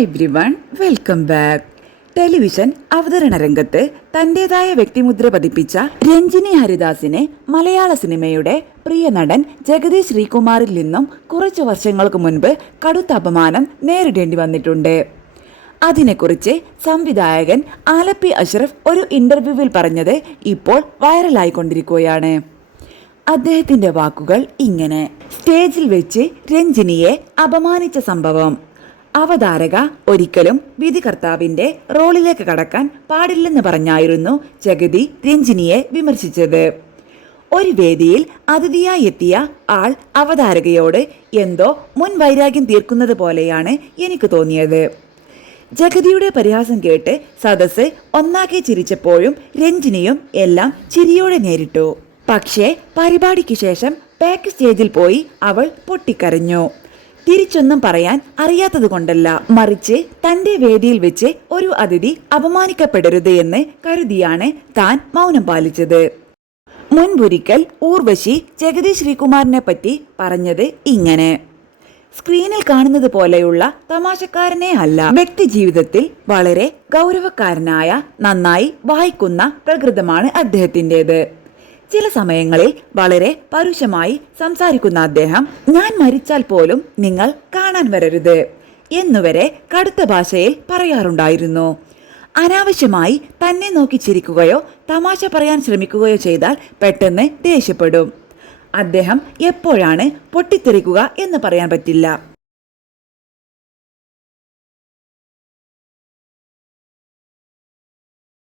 Hi everyone, welcome back. Television അവതരണ രംഗത്ത് തന്റേതായ വ്യക്തിമുദ്ര പതിപ്പിച്ച രഞ്ജിനി ഹരിദാസിനെ മലയാള സിനിമയുടെ പ്രിയ നടൻ ജഗതി ശ്രീകുമാറിൽ നിന്നും കുറച്ചു വർഷങ്ങൾക്ക് മുൻപ് കടുത്ത അപമാനം നേരിടേണ്ടി വന്നിട്ടുണ്ട്. അതിനെക്കുറിച്ച് സംവിധായകൻ ആലപ്പി അഷ്റഫ് ഒരു ഇന്റർവ്യൂവിൽ പറഞ്ഞത് ഇപ്പോൾ വൈറലായിക്കൊണ്ടിരിക്കുകയാണ്. അദ്ദേഹത്തിന്റെ വാക്കുകൾ ഇങ്ങനെ: സ്റ്റേജിൽ വെച്ച് രഞ്ജിനിയെ അപമാനിച്ച സംഭവം. അവതാരക ഒരിക്കലും വിധികർത്താവിന്റെ റോളിലേക്ക് കടക്കാൻ പാടില്ലെന്ന് പറഞ്ഞായിരുന്നു ജഗതി രഞ്ജിനിയെ വിമർശിച്ചത്. ഒരു വേദിയിൽ അതിഥിയായി എത്തിയ ആൾ അവതാരകയോട് എന്തോ മുൻ വൈരാഗ്യം തീർക്കുന്നത് പോലെയാണ് എനിക്ക് തോന്നിയത്. ജഗതിയുടെ പരിഹാസം കേട്ട് സദസ്സ് ഒന്നാക്കി ചിരിച്ചപ്പോഴും രഞ്ജിനിയും എല്ലാം ചിരിയോടെ നേരിട്ടു. പക്ഷേ പരിപാടിക്ക് ശേഷം ബാക്ക് സ്റ്റേജിൽ പോയി അവൾ പൊട്ടിക്കരഞ്ഞു. തിരിച്ചൊന്നും പറയാൻ അറിയാത്തത് കൊണ്ടല്ല, മറിച്ച് തന്റെ വേദിയിൽ വെച്ച് ഒരു അതിഥി അപമാനിക്കപ്പെടരുത് എന്ന് കരുതിയാണ് താൻ മൗനം പാലിച്ചത്. മുൻപൊരിക്കൽ ഊർവശി ജഗതി ശ്രീകുമാറിനെ പറ്റി പറഞ്ഞത് ഇങ്ങനെ: സ്ക്രീനിൽ കാണുന്നത് പോലെയുള്ള തമാശക്കാരനെ അല്ല, വ്യക്തി ജീവിതത്തിൽ വളരെ ഗൗരവക്കാരനായ, നന്നായി വായിക്കുന്ന പ്രകൃതമാണ് അദ്ദേഹത്തിൻ്റെത്. ചില സമയങ്ങളിൽ വളരെ പരുഷമായി സംസാരിക്കുന്ന അദ്ദേഹം ഞാൻ മരിച്ചാൽ പോലും നിങ്ങൾ കാണാൻ വരരുത് എന്നുവരെ കടുത്ത ഭാഷയിൽ പറയാറുണ്ടായിരുന്നു. അനാവശ്യമായി തന്നെ നോക്കി ചിരിക്കുകയോ തമാശ പറയാൻ ശ്രമിക്കുകയോ ചെയ്താൽ പെട്ടെന്ന് ദേഷ്യപ്പെടും. അദ്ദേഹം എപ്പോഴാണ് പൊട്ടിത്തെറിക്കുക എന്ന് പറയാൻ പറ്റില്ല.